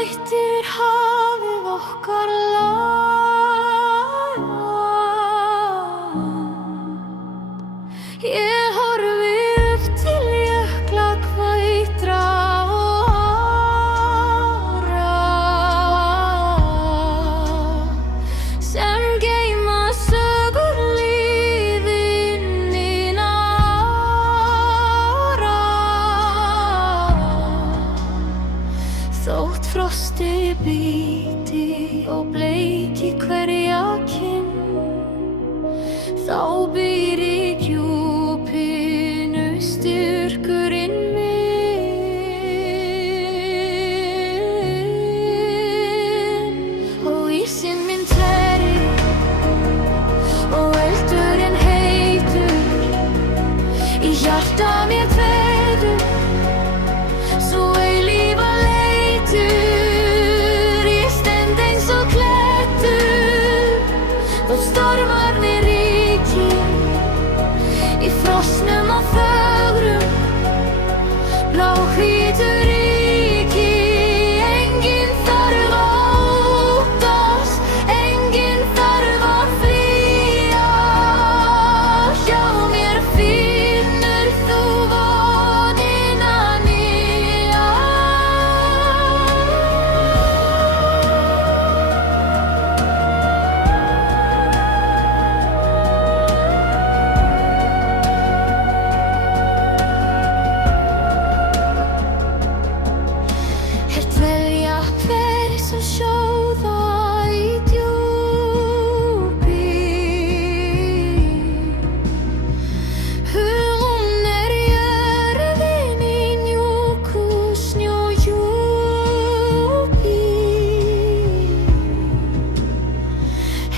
ættir hafið okkar land. Ég horfi upp til jökla hvætra og ára sem geyma sögur liðinna ára. Þótt frostið bíti og bleiki hverja kinn, þá býr í djúpinu styrkurinn minn. Og ísinn minn tærir og eldurinn heitur, í hjarta mér dvelur sú eilífa leitur. Ég stend eins og klettur þótt stormarnir ríki í frosnum og fögrum bláhvítu ríki. Enginn þarf að óttast, enginn þarf að flýja. Hjá mér finnur þú vonina nýja. Her dvelja hver sem sjóða í djúpi. Hún jörðin í mjúku snjódjúpi.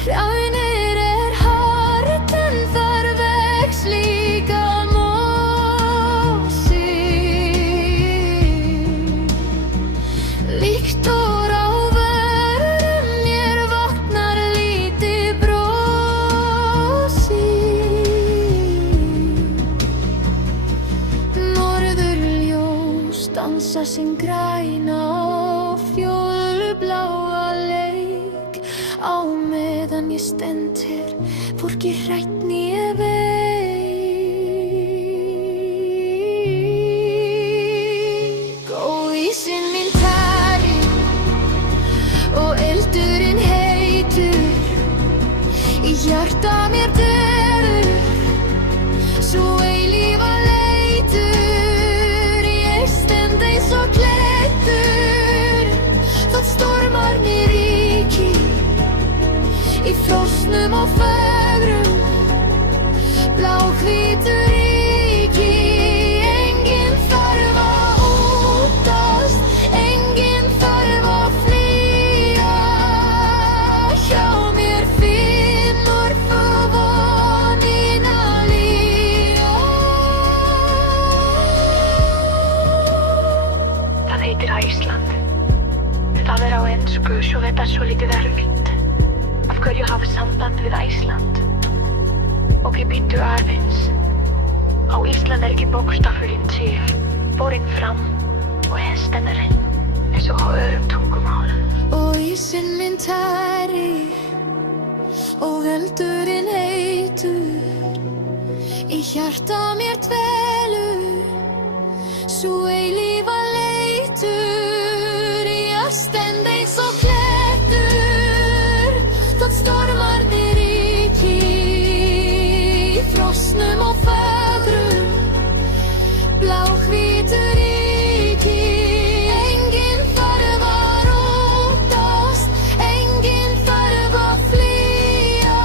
Hránir hartan þar vex líka mosi. Líkt og á vörum mér vaknar lítið brosi. Norðurljós dansa sinn græna og fjólubláa leik á meðan ég stend hér, hvorki hrædd né veik. Og ísinn minn tærir og eldurinn heitur, í hjarta mér dvelur sú eilífa leitur. Ég stend eins og klettur þótt stormarnir ríki í frosnum og fögrum bláhvítu ríki. Enginn þarf að óttast, enginn þarf að flýja. Hjá mér finnur þú vonina nýja. Það heitir Æsland. Það á ensku svo þetta svolítið erfitt. Af hverju hafa samband við Æsland? Ok, bíddu aðeins. Á Ísland ekki bókstafurinn til, borinn fram og hestennarinn eins og á öðrum tungumálum. Og ísinn minn tærir og eldurinn heitur, í hjarta mér dvelur sú eilífa leitur. Ég stend eins og klettur þótt stormarnir ríki í frosnum og fögrum bláhvítu ríki. Enginn þarf að óttast, enginn þarf að flýja.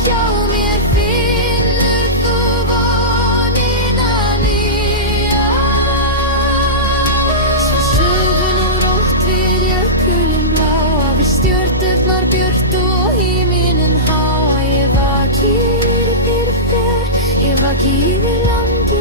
Hjá mér finnur þú vonina nýja. Svo sögun og rótt við jökulinn bláa, við stjörnurnar björt og himinn háa. Ég vaki yfir þér, ég vaki yfir landi